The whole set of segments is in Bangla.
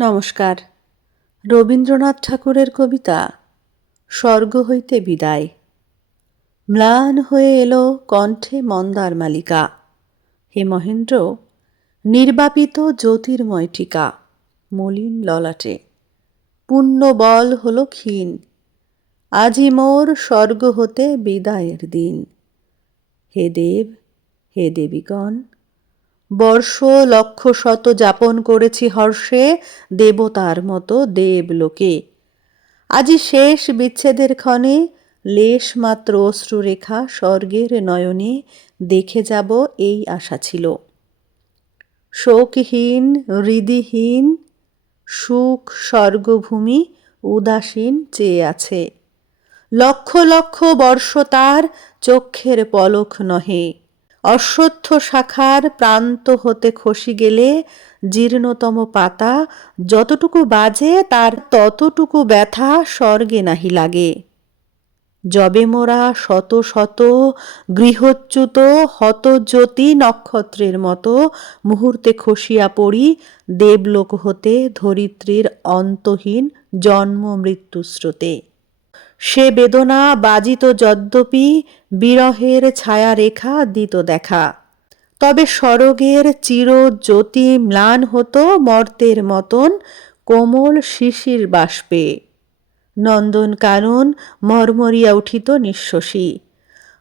নমস্কার। রবীন্দ্রনাথ ঠাকুরের কবিতা স্বর্গ হইতে বিদায়। ম্লান হয়ে এলো কণ্ঠে মন্দার মালিকা। হে মহেন্দ্র, নির্বাপিত জ্যোতির্ময় টিকা মলিন ললাটে। পুণ্য বল হলো ক্ষীণ, আজি মোর স্বর্গ হতে বিদায়ের দিন। হে দেব, হে দেবীগণ, বর্ষ লক্ষ শত যাপন করেছি হর্ষে দেবতার মতো দেবলোকে। আজি শেষ বিচ্ছেদের ক্ষণে লেশ মাত্র অশ্রুরেখা স্বর্গের নয়নে দেখে যাব এই আশা ছিল। শোকহীন হৃদিহীন সুখ স্বর্গভূমি উদাসীন চেয়ে আছে। লক্ষ লক্ষ বর্ষ তার চক্ষের পলক নহে। অশ্বত্থ শাখার প্রান্ত হতে খসি গেলে জীর্ণতম পাতা যতটুকু বাজে তার ততটুকু ব্যথা স্বর্গে নাহি লাগে। যবে মোরা শত শত গৃহচ্যুত হতজ্যোতি নক্ষত্রের মতো মুহূর্তে খসিয়া পড়ি দেবলোক হতে ধরিত্রীর অন্তহীন জন্ম মৃত্যু স্রোতে। সে বেদনা বাজিত যদ্যপি বিরহের ছায়ারেখা দিত দেখা, তবে স্বর্গের চিরজ্যোতি ম্লান হতো মর্তের মতন কোমল শিশির বাষ্পে। নন্দনকানন মরমরিয়া উঠিত নিঃশ্বসী।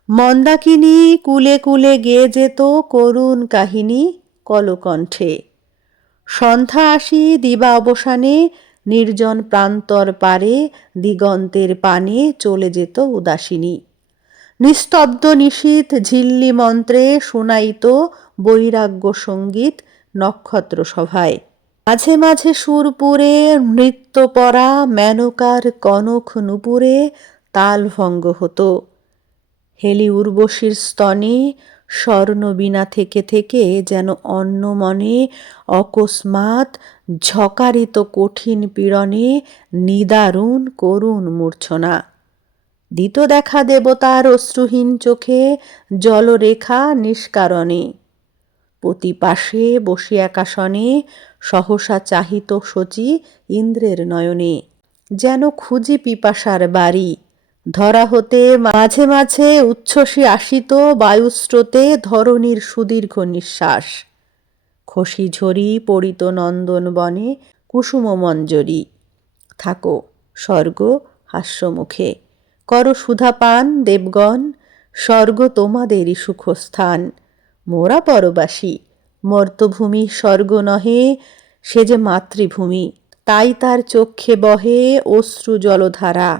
মন্দাকিনী কুলে কুলে গেয়ে যেত করুণ কাহিনী কলকণ্ঠে। সন্ধ্যা আসি দিবা অবসানে নির্জন প্রান্তর পারে দিগন্তের পানে চলে যেত উদাসিনী। নিস্তব্ধ নিশীথ ঝিল্লি মন্ত্রে শোনাইত বৈরাগ্য সঙ্গীত নক্ষত্র সভায়। মাঝে মাঝে সুরপুরে নৃত্য পরা মেনকার কনক নুপুরে তালভঙ্গ হতো। হেলি উর্বশীর স্তনে স্বর্ণবীণা থেকে থেকে যেন অন্যমনে অকস্মাৎ ঝকারিত কঠিন পীড়নে নিদারুণ করুণ মূর্ছনা। দিত দেখা দেবতার অশ্রুহীন চোখে জলরেখা নিষ্কারণে। পতি পাশে বসিয়াকাশনে সহসা চাহিত শচী ইন্দ্রের নয়নে। যেন খুঁজি পিপাসার বাড়ি ধরা হতে মাঝে মাঝে উচ্ছ্বসী আসিত বায়ুস্রোতে ধরণীর সুদীর্ঘ নিঃশ্বাস। খসি ঝরি পড়িত নন্দন বনে কুসুম মঞ্জরি। থাকো স্বর্গ হাস্যমুখে, করো সুধাপান দেবগণ, স্বর্গ তোমাদেরই সুখস্থান। মোরা পরবাসী, মর্তভূমি স্বর্গ নহে, সে যে মাতৃভূমি, তাই তার চক্ষে বহে অশ্রু জলধারা।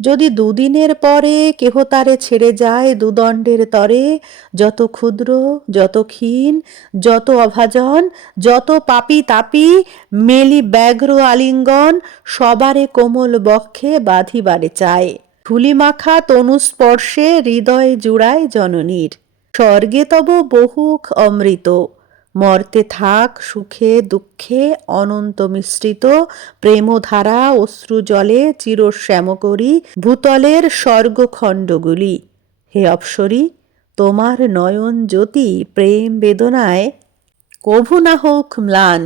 যদি দুদিনের পরে কেহ তারে ছেড়ে যায় দুদণ্ডের তরে, যত ক্ষুদ্র যত ক্ষীণ যত অভাজন যত পাপী তাপী মেলি ব্যগ্র আলিঙ্গন সবারে কোমল বক্ষে বাঁধিবারে চায়। ধূলিমাখা তনুস্পর্শে হৃদয় জুড়ায় জননীর। স্বর্গে তব বহুক অমৃত, মর্তে থাক সুখে দুঃখে অনন্ত মিশ্রিত প্রেমধারা অশ্রুজলে চিরশ্যাম করি ভূতলের স্বর্গখণ্ডগুলি। হে অপ্সরী, তোমার নয়ন জ্যোতি প্রেম বেদনায় কভু না হোক ম্লান।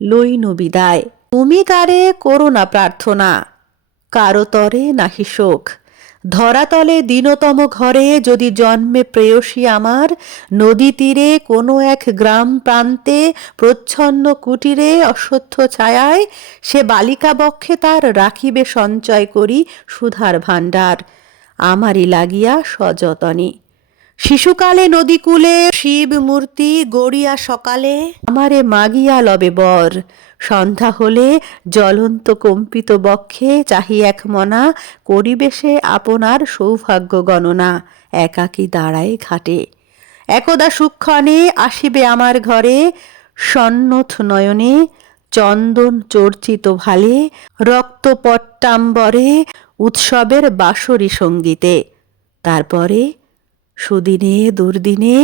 লইনু বিদায়, তুমি কারে করো না প্রার্থনা, কারো তরে নাহি শোক। ধরাতলে দীনতম ঘরে যদি জন্মে প্রেয়সী আমার, নদী তীরে কোনো এক গ্রাম প্রান্তে প্রচ্ছন্ন কুটিরে অশ্বত্থ ছায়ায়, সে বালিকা বক্ষে তার রাখিবে সঞ্চয় করি সুধার ভাণ্ডার আমারই লাগিয়া সযতনে। শিশুকালে নদীকূলে শিব মূর্তি গড়িয়া সকালে আমারে মাগিয়া লবে বর। সন্ধ্যা হলে জ্বলন্ত কম্পিত বক্ষে চাহি এক মনা করিবে সে আপনার সৌভাগ্য গণনা একাকী দাঁড়ায় ঘাটে। একদা সুক্ষণে আসিবে আমার ঘরে সন্নথ নয়নে চন্দন চর্চিত ভালে রক্তপট্টাম্বরে উৎসবের বাঁশরি সঙ্গীতে। তারপরে সুদিনে দুর্দিনে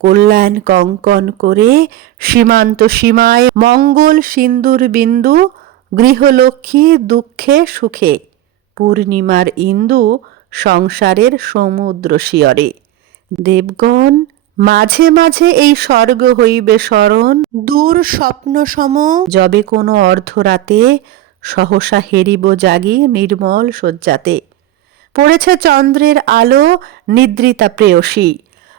কল্যাণ কঙ্কন করে সীমান্ত সীমায় মঙ্গল সিন্দুর বিন্দু গৃহলক্ষ্মী দুঃখে সুখে পূর্ণিমার ইন্দু সংসারের সমুদ্র শিয়রে। দেবগণ মাঝে মাঝে এই স্বর্গ হইবে স্মরণ, দূর স্বপ্ন সম, যবে কোনো অর্ধরাতে সহসা হেরিব জাগি নির্মল শয্যাতে। পড়েছে চন্দ্রের আলো নিদ্রিতা প্রেয়সী,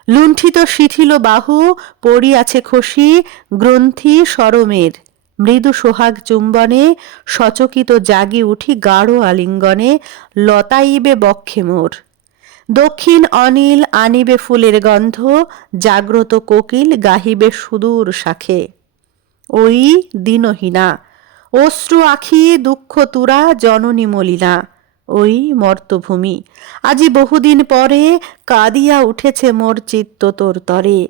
লুণ্ঠিত শিথিল বাহু পড়িয়াছে খসি, গ্রন্থি সরমের মৃদু সোহাগ চুম্বনে, সচকিত জাগি উঠি গাঢ় আলিঙ্গনে, লতাইবে বক্ষে মোর। দক্ষিণ অনিল আনিবে ফুলের গন্ধ, জাগ্রত কোকিল গাহিবে সুদূর শাখে। ওই দীনহীনা অশ্রু আখি দুঃখ তুরা জননী মলিনা, ওই মর্তভূমি আজি বহুদিন পরে কাঁদিয়া উঠেছে মোর চিত্ত তোর তরে।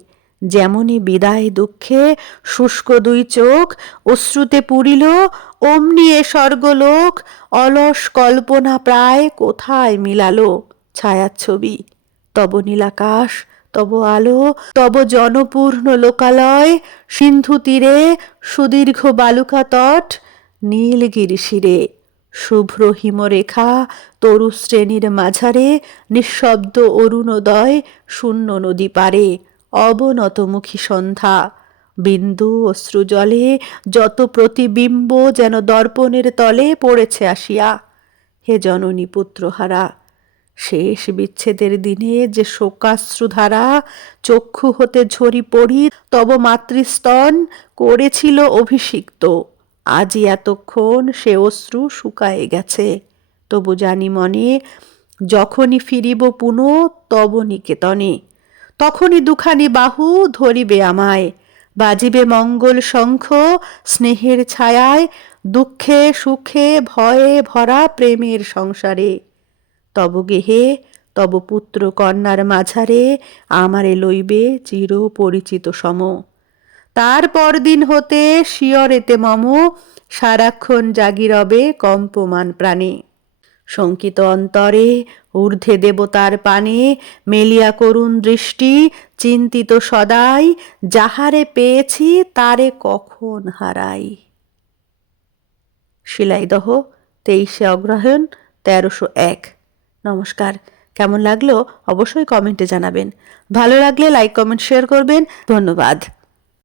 যেমনি বিদায় দুঃখে শুষ্ক দুই চোখ অশ্রুতে পুরিল, অমনি এ স্বর্গলোক অলস কল্পনা প্রায় কোথায় মিলালো ছায়াছবি। তব নীলাকাশ, তব আলো, তব জনপূর্ণ লোকালয়, সিন্ধু তীরে সুদীর্ঘ বালুকা তট, নীলগিরি শিরে শুভ্র হিমরেখা তরু শ্রেণীর মাঝারে, নিঃশব্দ অরুণোদয় শূন্য নদী পারে, অবনতমুখী সন্ধ্যা, বিন্দু অশ্রুজলে যত প্রতিবিম্ব যেন দর্পণের তলে পড়েছে আসিয়া। হে জননী পুত্রহারা, শেষ বিচ্ছেদের দিনে যে শোকাশ্রুধারা চক্ষু হতে ঝরি পড়ি তব মাতৃস্তন করেছিল অভিষিক্ত, আজি এতক্ষণ সে অশ্রু শুকায়ে গেছে। তবু জানি মনে, যখনই ফিরিব পুনঃ তব নিকেতনে, তখনই দুখানি বাহু ধরিবে আমায়, বাজিবে মঙ্গল শঙ্খ স্নেহের ছায়ায়, দুঃখে সুখে ভয়ে ভরা প্রেমের সংসারে। তব গেহে তব পুত্র কন্যার মাঝারে আমারে লইবে চির পরিচিত সম। তার পরদিন হতে শিয়রেতে মম সারাক্ষণ জাগি রবে কম্পমান প্রাণে। শঙ্কিত অন্তরে ঊর্ধ্বে দেবতার পানে মেলিয়া করুণ দৃষ্টি, চিন্তিত সদাই যাহারে পেয়েছি তারে কখন হারাই। শিলাইদহ 23শে অগ্রহায়ণ 1301। নমস্কার। কেমন লাগলো অবশ্যই কমেন্টে জানাবেন। ভালো লাগলে লাইক কমেন্ট শেয়ার করবেন। ধন্যবাদ।